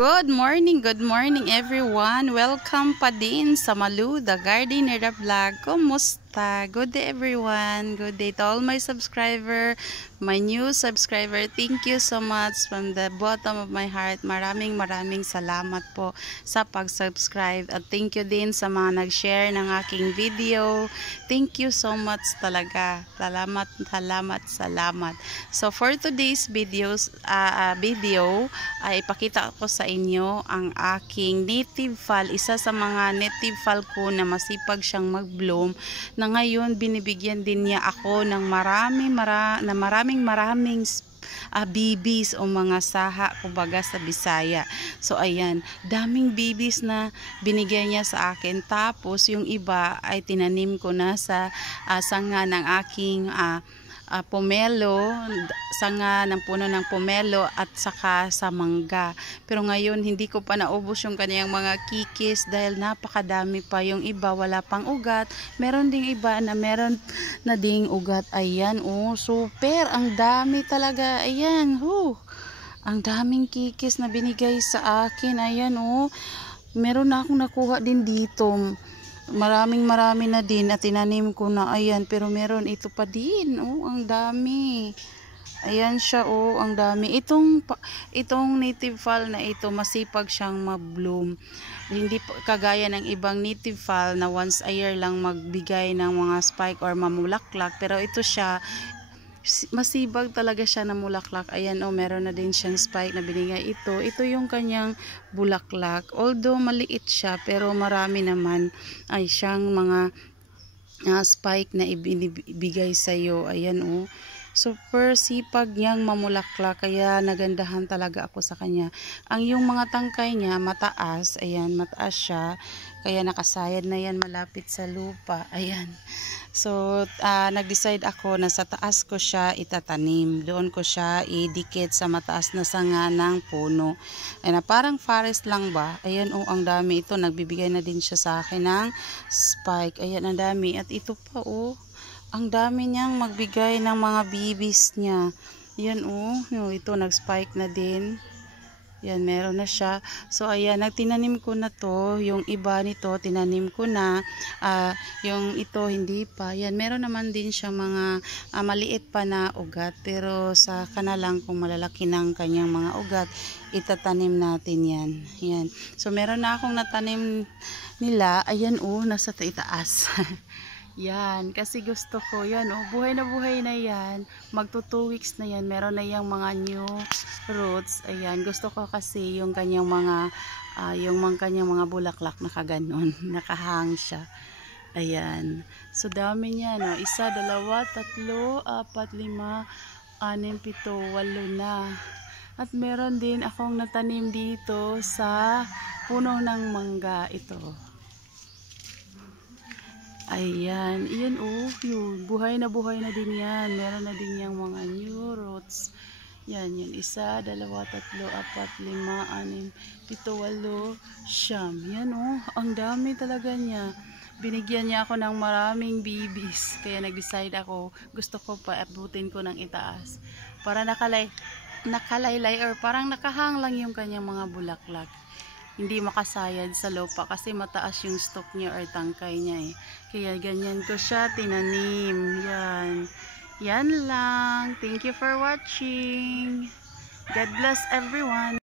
Good morning everyone. Welcome pa din sa Malu, the Gardener Vlog. Kumusta? Good day everyone. Good day to all my subscriber, my new subscriber. Thank you so much from the bottom of my heart. Maraming salamat po sa pag-subscribe. At thank you din sa mga nag-share ng aking video. Thank you so much talaga. Salamat. So for today's video ay ipakita ko sa inyo ang aking native fall. Isa sa mga native fall ko na masipag siyang mag-bloom, na ngayon binibigyan din niya ako ng maraming bibis o mga saha, kumbaga sa Bisaya. So ayan, daming bibis na binigay niya sa akin. Tapos yung iba ay tinanim ko na sa sanga ng aking pomelo, sanga ng puno ng pomelo at saka sa mangga. Pero ngayon hindi ko pa naubos yung kaniyang mga kikis dahil napakadami pa. Yung iba wala pang ugat, meron ding iba na meron na ding ugat. Ayan, oh, super, ang dami talaga. Ayan, ang daming kikis na binigay sa akin. Ayan, oh, meron na akong nakuha din dito. Marami na din at tinanim ko na. Ayan, pero meron ito pa din. Oh, ang dami. Ayan siya, oh, ang dami. Itong native fall na ito, masipag siyang mag-bloom. Hindi kagaya ng ibang native fall na once a year lang magbigay ng mga spike or mamulaklak. Pero ito siya, masibag talaga siya na mulaklak. Ayan, oh, meron na din siyang spike na binigay. Ito yung kanyang bulaklak. Although maliit siya, pero marami naman ay siyang mga spike na ibigay sa iyo. Ayan, oh, super sipag niyang mamulaklak, kaya nagandahan talaga ako sa kanya. Yung mga tangkay niya mataas. Ayan, mataas siya, kaya nakasayad na yan malapit sa lupa. Ayan. So, nag-decide ako na sa taas ko siya itatanim. Doon ko siya idikit sa mataas na sanga ng puno. Ay na parang forest lang ba? Ayan, oh, ang dami ito. Nagbibigay na din siya sa akin ng spike. Ayan, ang dami. At ito pa, oh, ang dami niyang magbigay ng mga bibis niya. Ayan, oh, ito nag-spike na din. Yan, meron na siya. So ayan, nagtinanim ko na to. Yung iba nito tinanim ko na. Yung ito hindi pa. Yan, meron naman din siya mga maliit pa na ugat. Pero sa kanalang kung malalaki ng kanyang mga ugat, itatanim natin yan. Yan. So meron na akong natanim nila. Ayan, oh, nasa itaas. Yan, kasi gusto ko yan, oh, buhay na yan, magto 2 weeks na yan, meron na yung mga new roots. Ayan, gusto ko kasi yung kanyang mga kanyang mga bulaklak na kaganon, nakahang siya. Ayan, so dami niya, no? 1, 2, 3, 4, 5, 6, 7, 8 na. At meron din akong natanim dito sa puno ng mangga. Ito, ayan, iyan, oh, yun, buhay na din yan. Meron na din yung mga new roots. Yan, 1, 2, 3, 4, 5, 6, 7, 8, 9. Yan, oh, ang dami talaga niya. Binigyan niya ako ng maraming bibis. Kaya nag-decide ako, gusto ko pa abutin ko ng itaas. Para nakalaylay or parang nakahang lang yung kanyang mga bulaklak. Hindi makasayad sa lupa kasi mataas yung stalk niya or tangkay niya, eh. Kaya ganyan ko siya tinanim. Yan lang. Thank you for watching. God bless everyone.